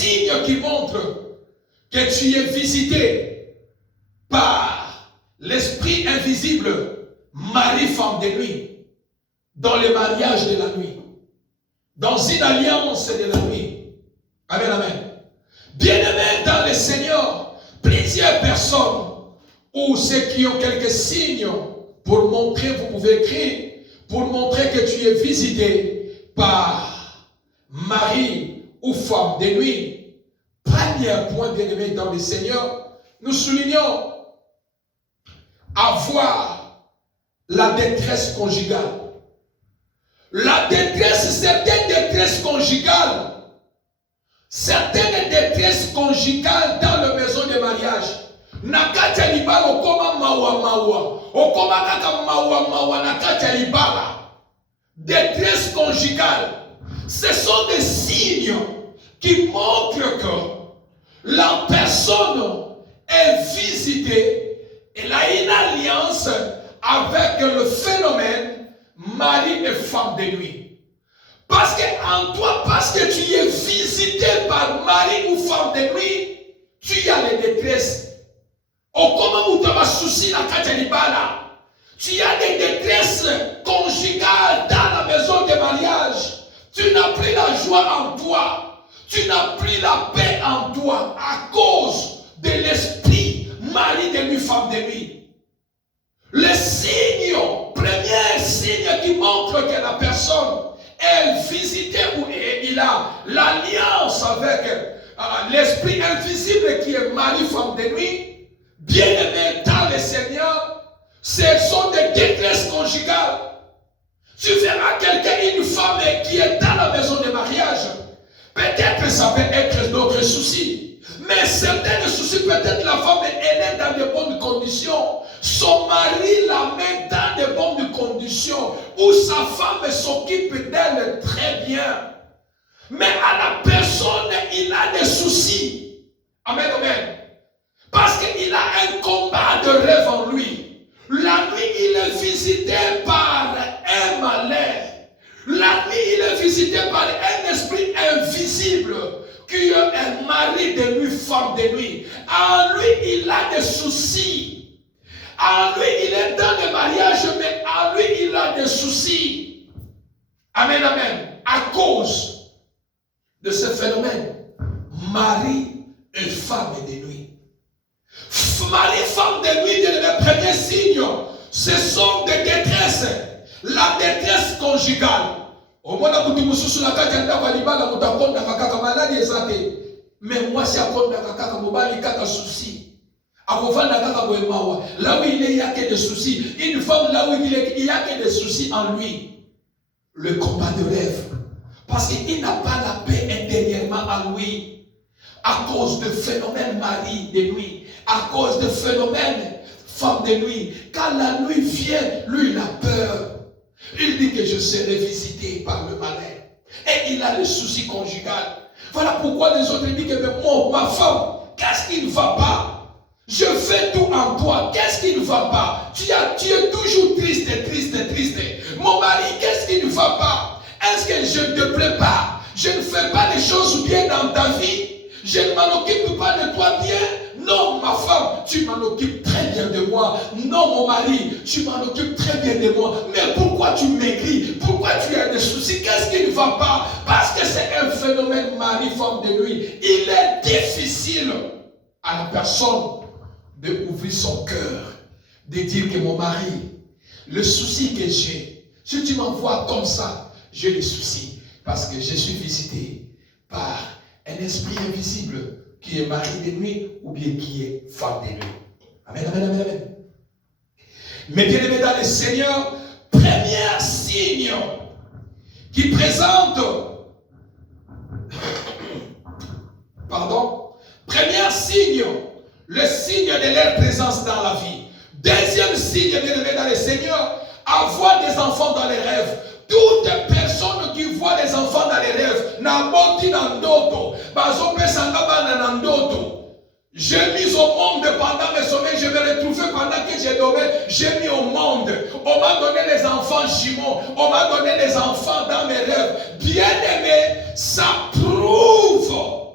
signes qui montrent que tu es visité par l'esprit invisible, mari, femme de nuit, dans le mariage de la nuit, dans une alliance de la nuit. Amen, amen. Bien-aimés dans le Seigneur, plusieurs personnes ou ceux qui ont quelques signes pour montrer, vous pouvez écrire, pour montrer que tu es visité par mari ou femme de nuit. Premier point, bien-aimé dans le Seigneur, nous soulignons avoir la détresse conjugale. La détresse, certaines détresses conjugales, certaines détresses conjugales dans la maison de mariage. Nakacha libala okoma mawa. Okoma kaka mawa nakacha libala. Détresse conjugale. Ce sont des signes qui montrent que la personne est visitée. Elle a une alliance avec le phénomène mari et femme de nuit. Parce que en toi, parce que tu es visité par mari ou femme de nuit, tu as les détresses. Oh, comment vous avez souci la katalibala? Tu as des détresses conjugales dans la maison de mariage. Tu n'as plus la joie en toi. Tu n'as plus la paix en toi à cause de l'esprit mari de nuit, femme de nuit. Le signe, premier signe qui montre que la personne est visitée ou il a l'alliance avec l'esprit invisible qui est mari, femme de nuit, bien-aimé dans le Seigneur, ce sont des détresses conjugales. Tu verras quelqu'un, une femme qui est dans la maison de mariage, peut-être que ça peut être d'autres soucis, mais certains soucis, peut-être la femme elle est dans de bonnes conditions. Son mari la met dans de bonnes conditions où sa femme s'occupe d'elle très bien. Mais à la personne, il a des soucis. Amen, amen. Parce qu'il a un combat de rêve en lui. La nuit, il est visité par un malheur. La nuit, il est visité par un esprit invisible qui est un mari de nuit, femme de nuit. En lui, il a des soucis. En lui, il est dans le mariage, mais en lui, il a des soucis. Amen, amen. À cause de ce phénomène, mari et femme de nuit. Mari et femme de nuit, le premier signe, ce sont des détresses. La détresse conjugale. Au moins, mais moi, si je souci. Là où il y a que des soucis. Une femme, là où il y a que des soucis en lui. Le combat de rêve. Parce qu'il n'a pas la paix intérieurement en lui. À cause de phénomènes mari de nuit. À cause de phénomènes femme de nuit. Quand la nuit vient, lui il a peur. Il dit que je serai visité par le malin. Et il a le souci conjugal. Voilà pourquoi les autres disent que moi, ma femme, qu'est-ce qui ne va pas? Je fais tout en toi. Qu'est-ce qui ne va pas? Tu es toujours triste. Mon mari, qu'est-ce qui ne va pas? Est-ce que je ne te plais pas? Je ne fais pas les choses bien dans ta vie? Je ne m'en occupe pas de toi bien? Non, ma femme, tu m'en occupes très bien de moi. Non, mon mari, tu m'en occupes très bien de moi. Mais pourquoi tu maigris? Pourquoi tu as des soucis? Qu'est-ce qui ne va pas? Parce que c'est un phénomène mari-femme de nuit. Il est difficile à la personne d'ouvrir son cœur, de dire que mon mari, le souci que j'ai, si tu m'envoies comme ça, j'ai des soucis. Parce que je suis visité par un esprit invisible qui est mari de nuit ou bien qui est femme de nuit. Amen, amen, amen, amen. Mais bien aimé dans le Seigneur, premier signe qui présente, premier signe, le signe de leur présence dans la vie. Deuxième signe, bien aimé dans le Seigneur, avoir des enfants dans les rêves. Toute personne qui voit les enfants dans les rêves, n'aboti dans d'autres, j'ai mis au monde pendant mes sommeils, je me retrouvais pendant que j'ai dormi, j'ai mis au monde. On m'a donné les enfants jumeaux, on m'a donné les enfants dans mes rêves. Bien aimé, ça prouve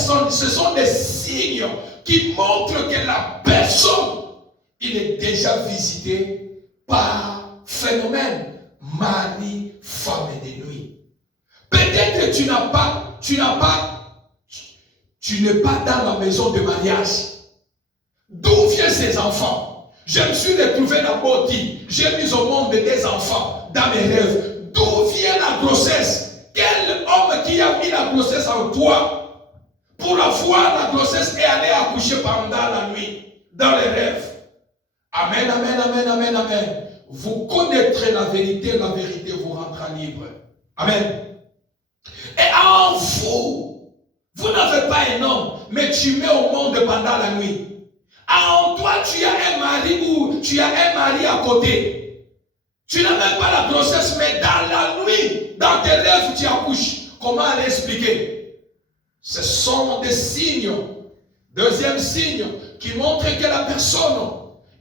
personne, ce sont des signes qui montrent que la personne, il est déjà visité par phénomène mari, femme et de nuit. Peut-être que tu n'es pas dans la maison de mariage. D'où viennent ces enfants? Je me suis retrouvé dans Boti. J'ai mis au monde des enfants dans mes rêves. D'où vient la grossesse? Quel homme qui a mis la grossesse en toi pour avoir la grossesse et aller accoucher pendant la nuit, dans les rêves? Amen, amen, amen, amen, amen. Vous connaîtrez la vérité vous rendra libre. Amen. Et en vous, vous n'avez pas un homme, mais tu mets au monde pendant la nuit. En toi, tu as un mari ou tu as un mari à côté. Tu n'as même pas la grossesse, mais dans la nuit, dans tes rêves, tu accouches. Comment aller expliquer? Ce sont des signes. Deuxième signe qui montre que la personne,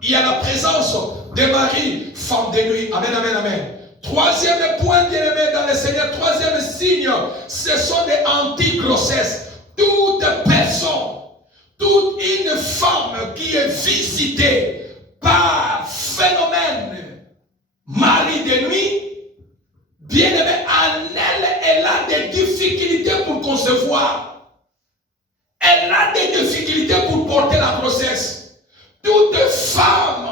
il y a la présence de mari, femme de nuit. Amen, amen, amen. Troisième point, bien aimé dans le Seigneur, troisième signe, ce sont des anti-grossesses. Toute personne, toute une femme qui est visitée par phénomène mari de nuit, bien aimé, en elle, elle a des difficultés pour concevoir. Elle a des difficultés pour porter la grossesse. Toute femme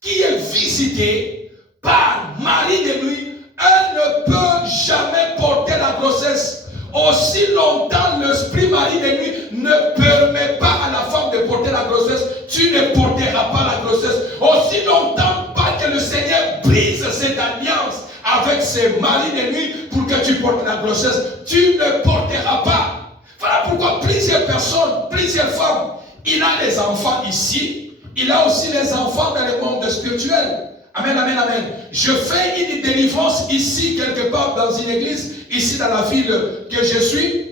qui est visitée par mari de nuit, elle ne peut jamais porter la grossesse. Aussi longtemps l'esprit mari de nuit ne permet pas à la femme de porter la grossesse, tu ne porteras pas la grossesse. Aussi longtemps pas que le Seigneur brise cette alliance avec ses maris de nuit pour que tu portes la grossesse, tu ne porteras pas. Voilà pourquoi plusieurs personnes, plusieurs femmes, il a les enfants ici, il a aussi les enfants dans le monde spirituel. Amen, amen, amen. Je fais une délivrance ici, quelque part dans une église, ici dans la ville que je suis.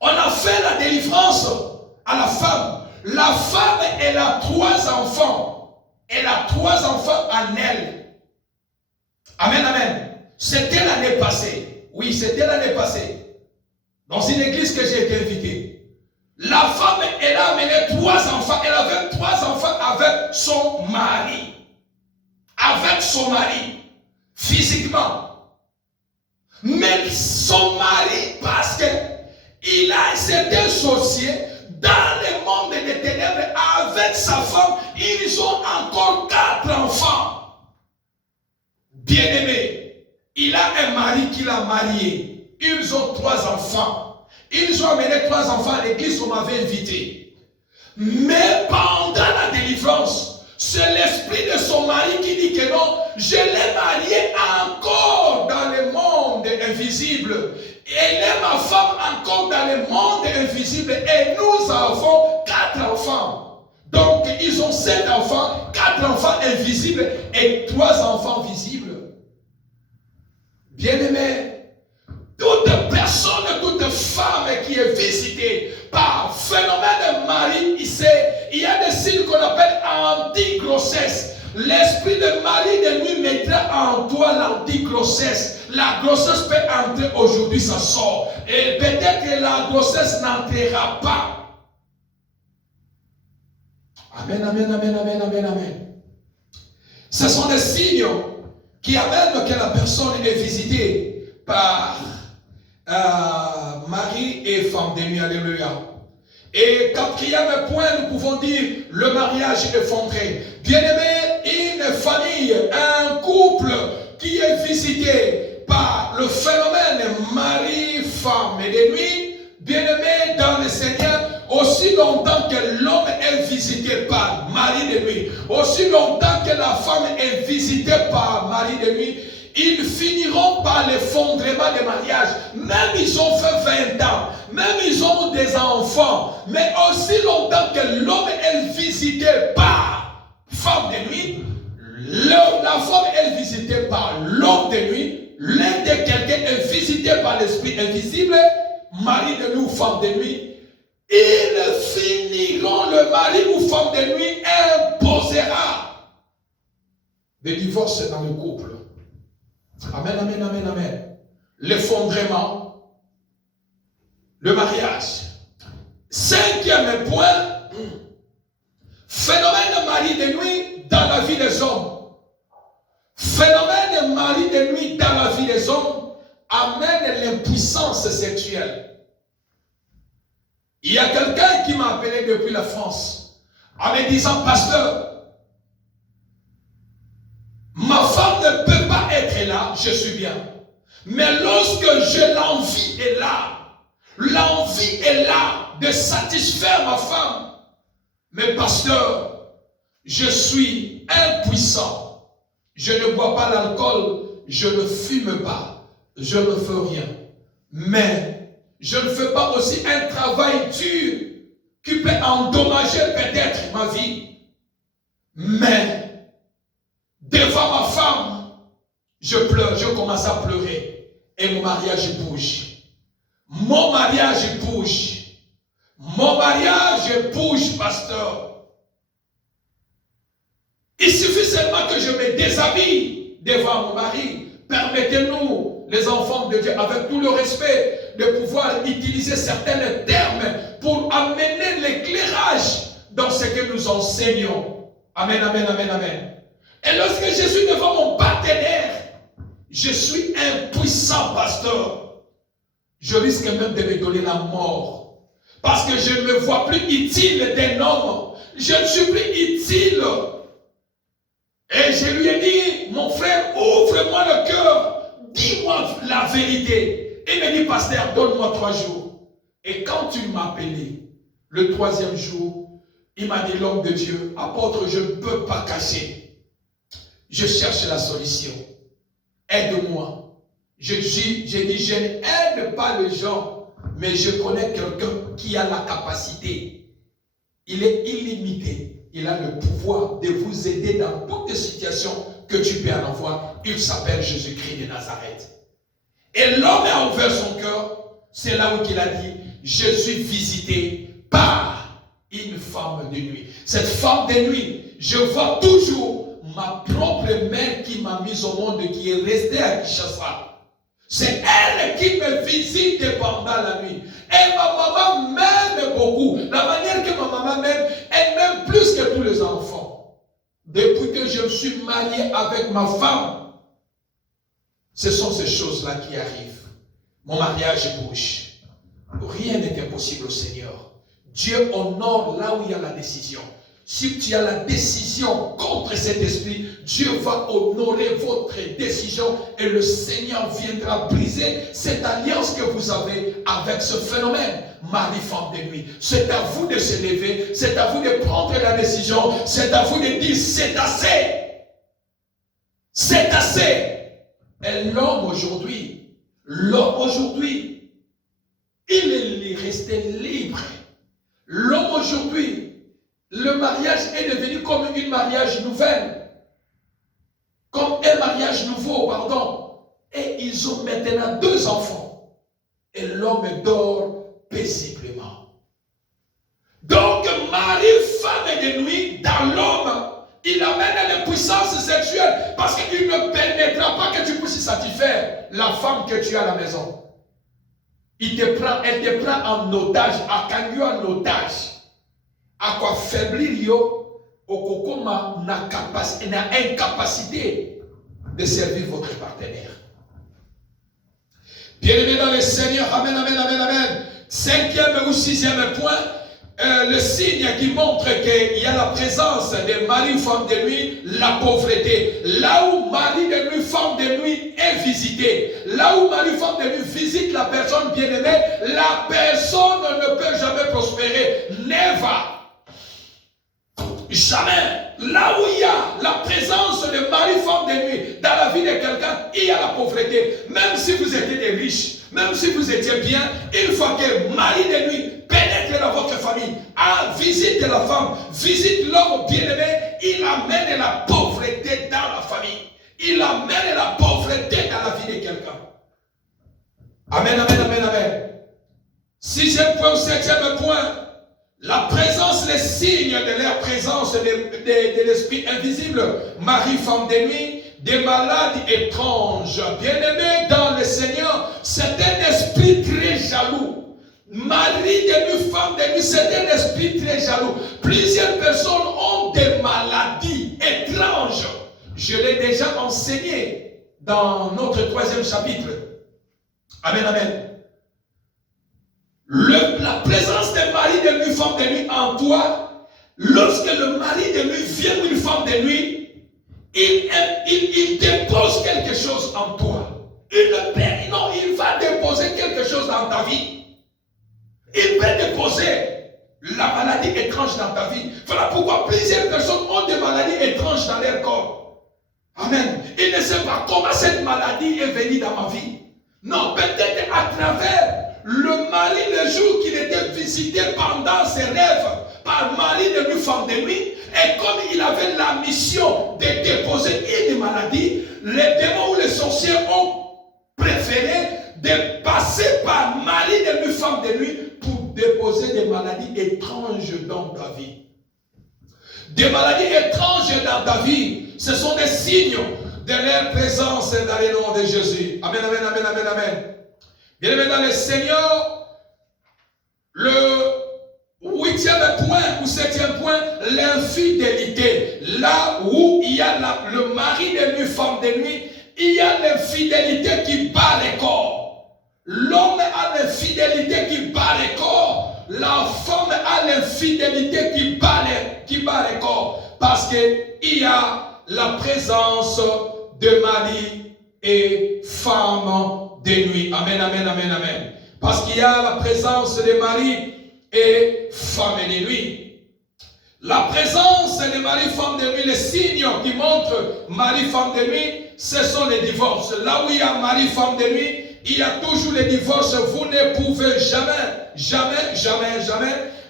On a fait la délivrance à la femme. La femme, elle a 3 enfants. Elle a 3 enfants en elle. Amen, amen. C'était l'année passée. Oui, c'était l'année passée. Dans une église que j'ai été invité. La femme, elle a amené 3 enfants. Elle avait 3 enfants avec son mari. Avec son mari, physiquement. Mais son mari, parce qu'il a été associé dans le monde des ténèbres avec sa femme, ils ont encore 4 enfants. Bien-aimés, il a un mari qu'il a marié. Ils ont 3 enfants. Ils ont amené 3 enfants à l'église, on m'avait invité. Mais pendant la délivrance, c'est l'esprit de son mari qui dit que non, je l'ai marié encore dans le monde invisible. Elle est ma femme encore dans le monde invisible. Et nous avons 4 enfants. Donc, ils ont 7 enfants, 4 enfants invisibles et 3 enfants visibles. Bien-aimés, toute personne, toute femme qui est visitée par phénomène de mari, il y a des signes qu'on appelle anti-grossesse. L'esprit de mari de nuit mettra en toi l'anti-grossesse. La grossesse peut entrer aujourd'hui, ça sort. Et peut-être que la grossesse n'entrera pas. Amen, amen, amen, amen, amen, amen. Ce sont des signes qui amènent que la personne est visitée par mari et femme de nuit. Alléluia. Et quatrième point, nous pouvons dire le mariage effondré. Bien-aimé, une famille, un couple qui est visité par le phénomène mari, femme et de nuit, bien-aimé dans le Seigneur, aussi longtemps que l'homme est visité par mari de nuit, aussi longtemps que la femme est visitée par mari de nuit, ils finiront par l'effondrement des mariages. Même ils ont fait 20 ans, même ils ont des enfants, mais aussi longtemps que l'homme est visité par femme de nuit, la femme est visitée par l'homme de nuit, l'un de quelqu'un est visité par l'esprit invisible, mari de nuit ou femme de nuit, ils finiront, le mari ou femme de nuit imposera des divorces dans le couple. Amen, amen, amen, amen. L'effondrement. le mariage. Cinquième point, phénomène mari de nuit dans la vie des hommes. Phénomène mari de nuit dans la vie des hommes amène l'impuissance sexuelle. Il y a quelqu'un qui m'a appelé depuis la France en me disant, pasteur, ma femme ne peut pas être là, je suis bien. Mais lorsque l'envie est là de satisfaire ma femme. Mais pasteur, je suis impuissant. Je ne bois pas l'alcool, je ne fume pas, je ne fais rien. Mais je ne fais pas aussi un travail dur qui peut endommager peut-être ma vie. Mais devant ma femme, je pleure, je commence à pleurer. Et mon mariage bouge. Mon mariage bouge. Mon mariage bouge, pasteur. Il suffit seulement que je me déshabille devant mon mari. Permettez-nous, les enfants de Dieu, avec tout le respect, de pouvoir utiliser certains termes pour amener l'éclairage dans ce que nous enseignons. Amen, amen, amen, amen. Et lorsque je suis devant mon partenaire, je suis impuissant, pasteur. Je risque même de me donner la mort. Parce que je ne me vois plus utile d'un homme. Je ne suis plus utile. Et je lui ai dit, mon frère, ouvre-moi le cœur. Dis-moi la vérité. Il me dit, pasteur, donne-moi 3 jours. Et quand il m'a appelé, le 3e jour, il m'a dit, l'homme de Dieu, apôtre, je ne peux pas cacher. Je cherche la solution. Aide-moi. Je dis, je n'aide pas les gens, mais je connais quelqu'un qui a la capacité. Il est illimité. Il a le pouvoir de vous aider dans toutes les situations que tu peux en avoir. Il s'appelle Jésus-Christ de Nazareth. Et l'homme a ouvert son cœur. C'est là où il a dit, je suis visité par une femme de nuit. Cette femme de nuit, je vois toujours ma propre mère qui m'a mise au monde, qui est restée à Kinshasa. C'est elle qui me visite pendant la nuit. Et ma maman m'aime beaucoup. La manière que ma maman m'aime, elle m'aime plus que tous les enfants. Depuis que je me suis marié avec ma femme, ce sont ces choses-là qui arrivent. Mon mariage bouge. Rien n'est impossible au Seigneur. Dieu honore là où il y a la décision. Si tu as la décision contre cet esprit, Dieu va honorer votre décision et le Seigneur viendra briser cette alliance que vous avez avec ce phénomène. Mari-femme de nuit. C'est à vous de se lever, c'est à vous de prendre la décision, c'est à vous de dire c'est assez. C'est assez. Et l'homme aujourd'hui, il est resté libre. L'homme aujourd'hui, le mariage est devenu comme une mariage nouvelle. Comme un mariage nouveau, pardon. Et ils ont maintenant 2 enfants. Et l'homme dort paisiblement. Donc, mari, femme de nuit, dans l'homme, il amène l'impuissance sexuelle. Parce qu'il ne permettra pas que tu puisses satisfaire la femme que tu as à la maison. Elle te prend en otage, à Kanyo en otage. À quoi faiblir yo, au kokoma na incapacité de servir votre partenaire. Bien-aimé dans le Seigneur, amen, amen, amen, amen. 5e ou 6e point, le signe qui montre qu'il y a la présence de mari, femme de nuit, la pauvreté. Là où mari de nuit, femme de nuit est visité, là où mari, femme de nuit visite la personne bien-aimée, la personne ne peut jamais prospérer. Never. Jamais. Là où il y a la présence de mari, femme de nuit dans la vie de quelqu'un, il y a la pauvreté. Même si vous étiez des riches, même si vous étiez bien, une fois que mari de nuit pénètre dans votre famille, visite la femme, visite l'homme bien-aimé, il amène la pauvreté dans la famille. Il amène la pauvreté dans la vie de quelqu'un. Amen, amen, amen, amen. 6e point, 7e point. La présence, les signes de leur présence de l'esprit invisible, mari, femme de nuit, des malades étranges. Bien-aimés dans le Seigneur, c'est un esprit très jaloux. Mari de nuit, femme de nuit, c'est un esprit très jaloux. Plusieurs personnes ont des maladies étranges. Je l'ai déjà enseigné dans notre 3e chapitre. Amen, amen. La présence des maris de nuit, femme de nuit en toi, lorsque le mari de nuit vient ou une femme de nuit, il dépose quelque chose en toi. Il va déposer quelque chose dans ta vie. Il peut déposer la maladie étrange dans ta vie. Voilà pourquoi plusieurs personnes ont des maladies étranges dans leur corps. Amen. Ils ne savent pas comment cette maladie est venue dans ma vie. Non, peut-être à travers le mari le jour qu'il était visité pendant ses rêves par mari de nuit, femme de nuit. Et comme il avait la mission de déposer une maladie, les démons ou les sorciers ont préféré de passer par mari de nuit, femme de nuit pour déposer des maladies étranges dans ta vie. Des maladies étranges dans ta vie, ce sont des signes de leur présence dans le nom de Jésus. Amen, amen, amen, amen, amen. Bien-aimé dans le Seigneur, le 8e point ou 7e point, l'infidélité. Là où il y a le mari de nuit, femme de nuit, il y a l'infidélité qui bat les corps. L'homme a l'infidélité qui bat les corps. La femme a l'infidélité qui bat les corps. Parce qu'il y a la présence de mari et femme de nuit. Amen, amen, amen, amen. Parce qu'il y a la présence de mari et femme de nuit. La présence de mari, femme de nuit, les signes qui montrent mari, femme de nuit, ce sont les divorces. Là où il y a mari, femme de nuit, il y a toujours les divorces. Vous ne pouvez jamais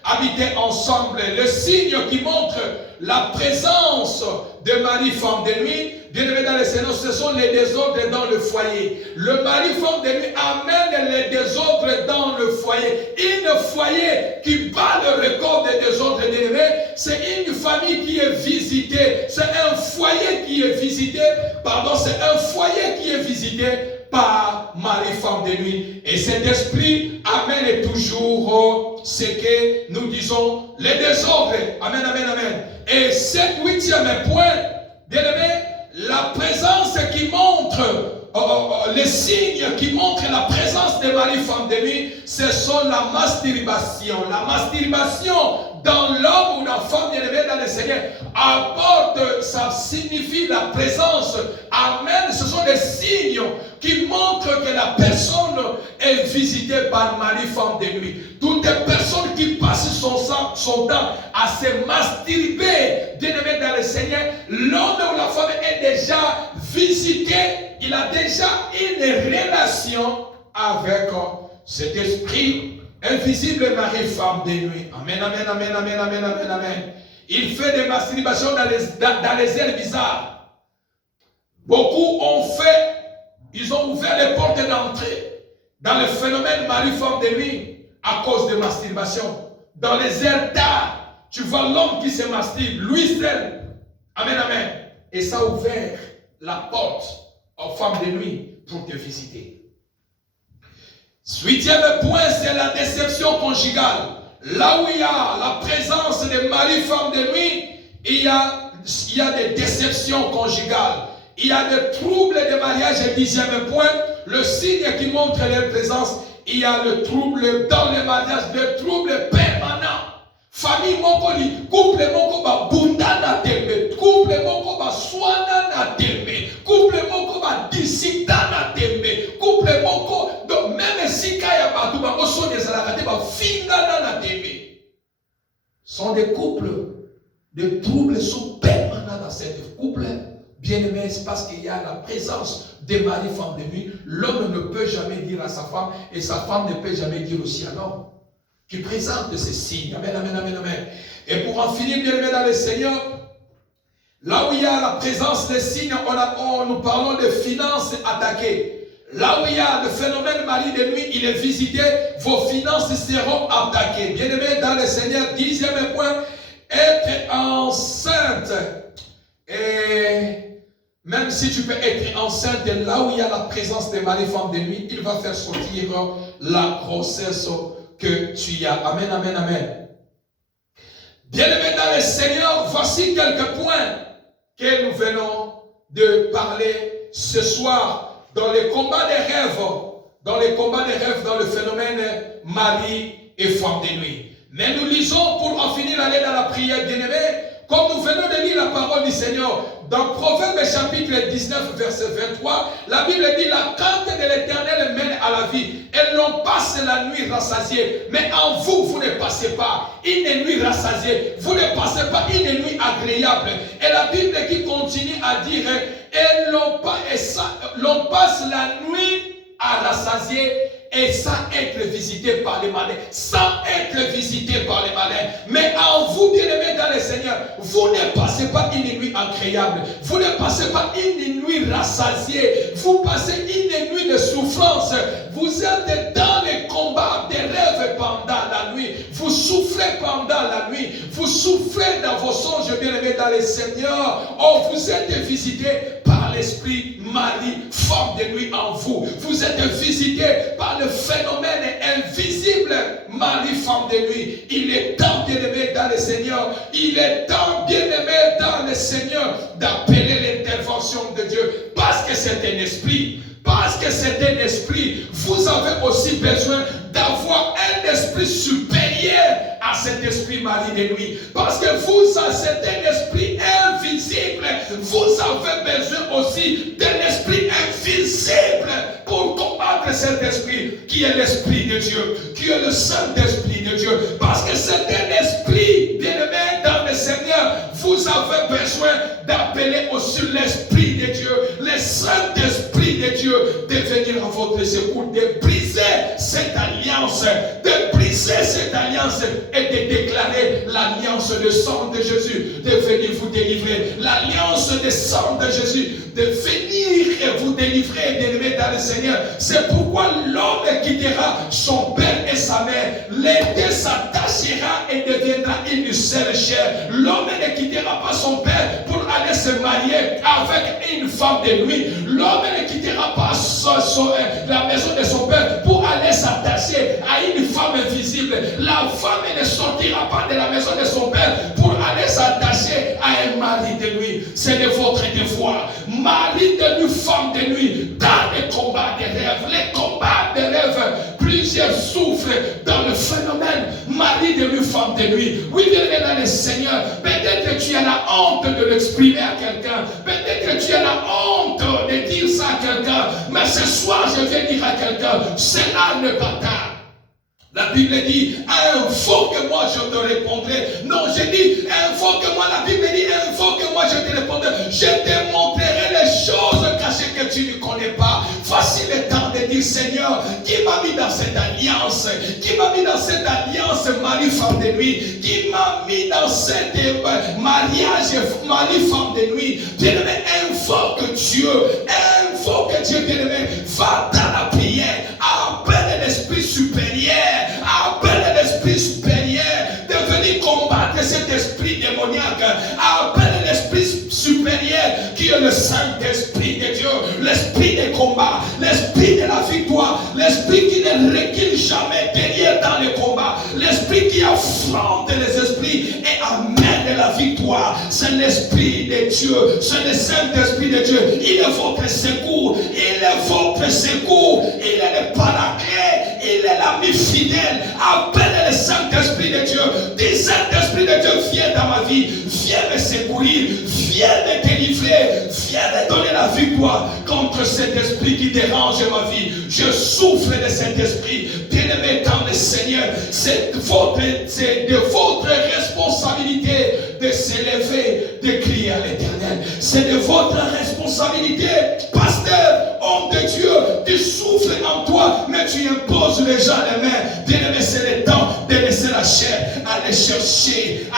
habiter ensemble. Le signe qui montre la présence de mari, femme de nuit, bien-aimé dans le Seigneur, ce sont les désordres dans le foyer. Le mari, femme de nuit amène les désordres dans le foyer. Un foyer qui bat le record des désordres, bien-aimé, c'est une famille qui est visitée. C'est un foyer qui est visité, c'est un foyer qui est visité par mari, femme de nuit. Et cet esprit amène toujours ce que nous disons, les désordres. Amen, amen, amen. Et cet 8e point, bien-aimé, la présence qui montre, les signes qui montrent la présence de mari, femme de nuit, ce sont la masturbation. La masturbation dans l'homme ou dans la femme bien-aimée dans le Seigneur apporte, ça signifie la présence. Amen. Ce sont des signes qui montrent que la personne est visitée par mari, femme de nuit. Toutes les personnes qui passent son temps à se masturber, bien-aimé dans le Seigneur, l'homme ou la femme est déjà visité. Il a déjà une relation avec cet esprit invisible mari, femme de nuit. Amen, amen, amen, amen, amen, amen, amen. Il fait des masturbations dans les airs bizarres. Beaucoup ils ont ouvert les portes d'entrée dans le phénomène mari, femme de nuit à cause de masturbation. Dans les airs tard, tu vois l'homme qui se masturbe, lui seul. Amen, amen. Et ça a ouvert la porte aux femmes de nuit pour te visiter. 8e point, c'est la déception conjugale. Là où il y a la présence de mari, femme de nuit, il y a des déceptions conjugales. Il y a des troubles de mariage. Et 10e point, le signe qui montre leur présence, il y a le trouble dans le mariage, le trouble permanent. Famille mokoli, couple moko ba bunda na tembe, couple moko ba swana na tembe, couple moko ba disita na tembe, couple moko donc même si kaya ba tu ba oso des alakate ba finga na tembe. Sont des couples, des troubles sont permanents dans cette couple. Bien-aimé, c'est parce qu'il y a la présence des maris, femmes de nuit. L'homme ne peut jamais dire à sa femme et sa femme ne peut jamais dire aussi à l'homme qui présente ces signes. Amen, amen, amen, amen. Et pour en finir, bien-aimé dans le Seigneur, là où il y a la présence des signes, nous parlons de finances attaquées. Là où il y a le phénomène mari de nuit, il est visité, vos finances seront attaquées. Bien-aimé dans le Seigneur, 10e point, être enceinte. Et même si tu peux être enceinte, là où il y a la présence des maris, femmes de nuit, il va faire sortir la grossesse que tu as. Amen, amen, amen. Bien-aimés dans le Seigneur, voici quelques points que nous venons de parler ce soir dans les combats des rêves, dans le phénomène mari et femme de nuit. Mais nous lisons pour en finir aller dans la prière, bien-aimés, comme nous venons de lire la parole du Seigneur, dans Proverbe chapitre 19, verset 23, la Bible dit, la crainte de l'Éternel mène à la vie, et l'on passe la nuit rassasiée. Mais en vous, vous ne passez pas une nuit rassasiée, vous ne passez pas une nuit agréable. Et la Bible qui continue à dire, et l'on passe la nuit à rassasier, et sans être visité par les malins, sans être visité par les malins. Mais en vous, bien-aimés dans le Seigneur, vous ne passez pas une nuit agréable, vous ne passez pas une nuit rassasiée, vous passez une nuit de souffrance. Vous êtes dans les combats des rêves pendant la nuit, vous souffrez pendant la nuit, vous souffrez dans vos songes, bien-aimés dans le Seigneur. Oh, vous êtes visité par l'esprit mari, femme de nuit en vous. Vous êtes visité par le phénomène invisible mari, femme de nuit. Il est temps, bien-aimé dans le Seigneur, il est temps, bien-aimé dans le Seigneur, d'appeler l'intervention de Dieu, parce que c'est un esprit. Parce que c'est un esprit, vous avez aussi besoin d'avoir un esprit supérieur à cet esprit mari de nuit. Parce que vous avez un esprit invisible. Vous avez besoin aussi d'un esprit invisible pour combattre cet esprit qui est l'esprit de Dieu, qui est le Saint-Esprit de Dieu. Parce que c'est un esprit, bien-aimé dans le Seigneur, vous avez besoin d'appeler aussi l'esprit de Dieu, le Saint-Esprit de Dieu, de venir à votre secours, de briser cette alliance, et de déclarer l'alliance de sang de Jésus, de venir vous délivrer, l'alliance de sang de Jésus, de venir et vous délivrer, bien-aimés dans le Seigneur. C'est pourquoi l'homme quittera son père et sa mère, les deux s'attachera et deviendra une seule chair. L'homme ne quittera pas son père pour aller se marier avec une femme de nuit. L'homme ne quittera pas la maison de son père pour aller s'attacher à une femme invisible. La femme ne sortira pas de la maison de son père pour aller s'attacher à un mari de nuit. C'est de votre devoir. Mari de nuit, femme de nuit, dans les combats des rêves. Les combats des rêves, plusieurs souffrent dans le phénomène mari de nuit, femme de nuit. Oui, bien-aimé dans le Seigneur, peut-être que tu as la honte de l'exprimer à quelqu'un. Peut-être que tu as la honte de dire ça à quelqu'un. Mais ce soir, je viens dire à quelqu'un, cela ne pas tard. La Bible dit, invoque moi, je te répondrai. Non, j'ai dit, invoque moi. La Bible dit, invoque moi, je te répondrai. Je te montrerai les choses cachées que tu ne connais pas. Voici le temps de dire, Seigneur, qui m'a mis dans cette alliance? Qui m'a mis dans cette alliance, mari-femme de nuit? Qui m'a mis dans cette mariage, mari-femme de nuit? Bien-aimé, invoque Dieu. Invoque Dieu, bien-aimé. Va dans la prière. Appelle l'esprit supérieur. Appelle l'esprit supérieur de venir combattre cet esprit démoniaque. Appelle l'esprit supérieur qui est le Saint-Esprit de Dieu, l'esprit des combats, l'esprit de la victoire, l'esprit qui ne recule jamais derrière dans les combats, l'esprit qui affronte les esprits et amène la victoire. C'est l'esprit de Dieu, c'est le Saint-Esprit de Dieu. Il est votre secours, il est votre secours, il est le paraclet, il est l'ami fidèle. Appelle le Saint-Esprit de Dieu. Dis, Saint-Esprit de Dieu, viens dans ma vie, viens me secourir, viens me délivrer, viens me donner la victoire contre cet esprit qui dérange ma vie. Je souffre de cet esprit. Bien-aimé dans le Seigneur, c'est de votre responsabilité de s'élever, de crier à l'Éternel. C'est de votre responsabilité, pasteur, homme de Dieu. Tu souffres en toi, mais tu imposes les gens les mains. Bien-aimé, c'est le temps de laisser la chair, aller chercher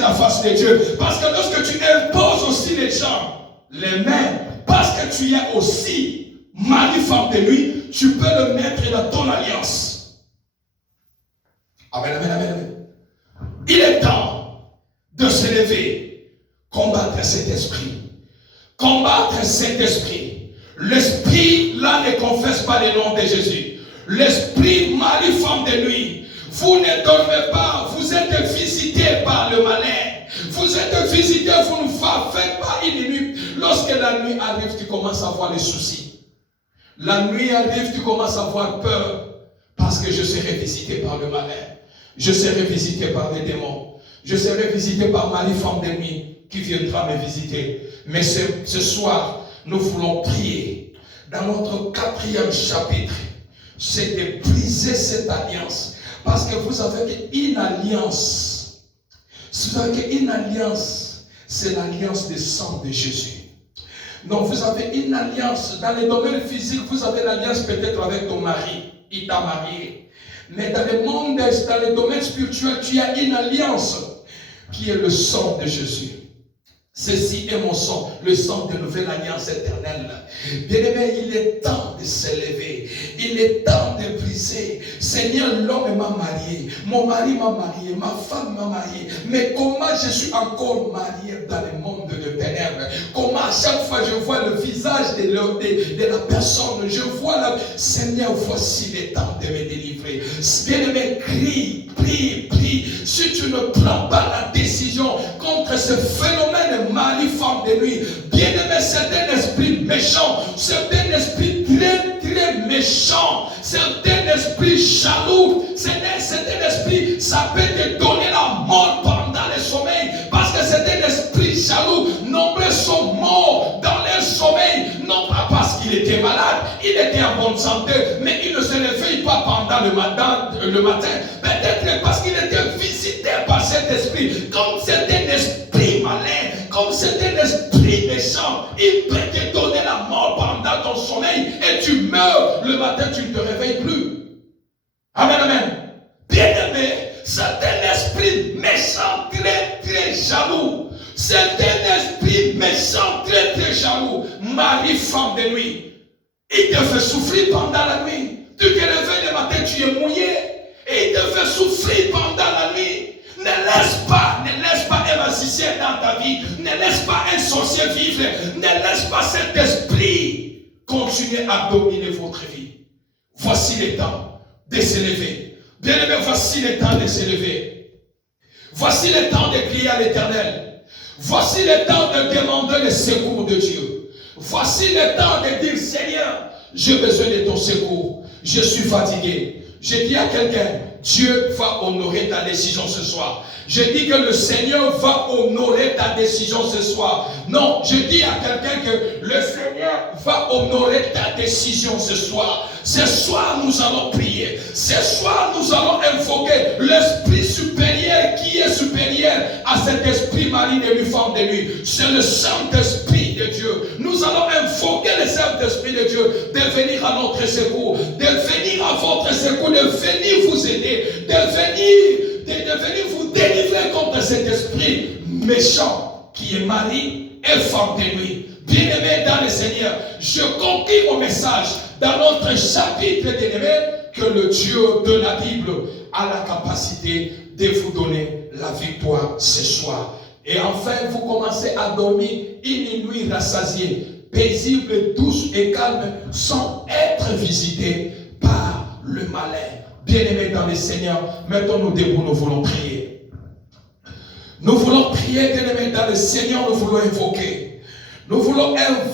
la face de Dieu. Parce que lorsque tu imposes aussi les gens les mains, parce que tu es aussi mari, femme de nuit, tu peux le mettre dans ton alliance. Amen, amen, amen, amen. Il est temps de se lever, combattre cet esprit. Combattre cet esprit. L'esprit, là, ne confesse pas le nom de Jésus. L'esprit, mari, femme de nuit, Vous ne dormez pas, vous êtes visité par le malin. Vous êtes visité, vous ne faites pas une nuit. Lorsque la nuit arrive, tu commences à avoir les soucis. La nuit arrive, tu commences à avoir peur. Parce que je serai visité par le malin. Je serai visité par des démons. Je serai visité par Marie, femme de nuit, qui viendra me visiter. Mais ce soir, nous voulons prier. Dans notre 4e chapitre, c'est de briser cette alliance. Parce que vous avez une alliance. Vous avez une alliance. C'est l'alliance du sang de Jésus. Donc vous avez une alliance. Dans le domaine physique, vous avez l'alliance peut-être avec ton mari. Il t'a marié. Mais dans le monde, dans le domaine spirituel, tu as une alliance qui est le sang de Jésus. Ceci est mon sang, le sang de nouvelle alliance éternelle. Bien-aimé, il est temps de s'élever. Il est temps de briser. Seigneur, l'homme m'a marié. Mon mari m'a marié. Ma femme m'a marié. Mais comment je suis encore marié dans le monde de ténèbres? Comment à chaque fois je vois le visage de la personne, je vois la... Seigneur, voici le temps de me délivrer. Bien-aimé, crie, prie, prie. Si tu ne prends pas la décision contre ce phénomène mari, femme de nuit, bien-aimé, c'est un esprit méchant, c'est un esprit très, très méchant, c'est un esprit jaloux, c'est un esprit, ça peut te donner la mort pendant le sommeil, parce que c'est un esprit jaloux. Nombreux sont morts dans leur sommeil, non pas parce qu'il était malade, il était en bonne santé, mais il ne se réveille pas pendant le matin, peut-être parce qu'il était visité par cet esprit. Comme c'est un esprit malin, comme c'est un esprit méchant, il peut te donner la mort pendant ton sommeil et tu meurs. Le matin, tu ne te réveilles plus. Amen, amen. Bien-aimé, c'est un esprit méchant, très, très jaloux. C'est un esprit méchant, très, très jaloux. Mari, femme de nuit. Il te fait souffrir pendant la nuit. Tu te réveilles le matin, tu es mouillé. Et il te fait souffrir pendant la nuit. Ne laisse pas un magicien dans ta vie. Ne laisse pas un sorcier vivre. Ne laisse pas cet esprit continuer à dominer votre vie. Voici le temps de s'élever. Bien-aimé, voici le temps de s'élever. Voici le temps de crier à l'Éternel. Voici le temps de demander le secours de Dieu. Voici le temps de dire, Seigneur, j'ai besoin de ton secours. Je suis fatigué. Je dis à quelqu'un, Dieu va honorer ta décision ce soir. Je dis que le Seigneur va honorer ta décision ce soir. Non, je dis à quelqu'un que le Seigneur va honorer ta décision ce soir. Ce soir, nous allons prier. Ce soir, nous allons invoquer l'esprit supérieur qui est supérieur à cet esprit mari de nuit, femme de nuit. C'est le Saint-Esprit de Dieu. Nous allons invoquer le Saint-Esprit de Dieu de venir à notre secours, de venir à votre secours, de venir vous aider, de venir vous délivrer contre cet esprit méchant qui est mari et femme de nuit. Bien-aimés dans le Seigneur, je conclue mon message dans notre chapitre bien-aimé que le Dieu de la Bible a la capacité de vous donner la victoire ce soir. Et enfin, vous commencez à dormir une nuit rassasiée, paisible, douce et calme, sans être visité par le malin. Bien-aimés dans le Seigneur, mettons-nous debout, nous voulons prier. Nous voulons prier, bien-aimés dans le Seigneur, nous voulons invoquer. Nous voulons invoquer.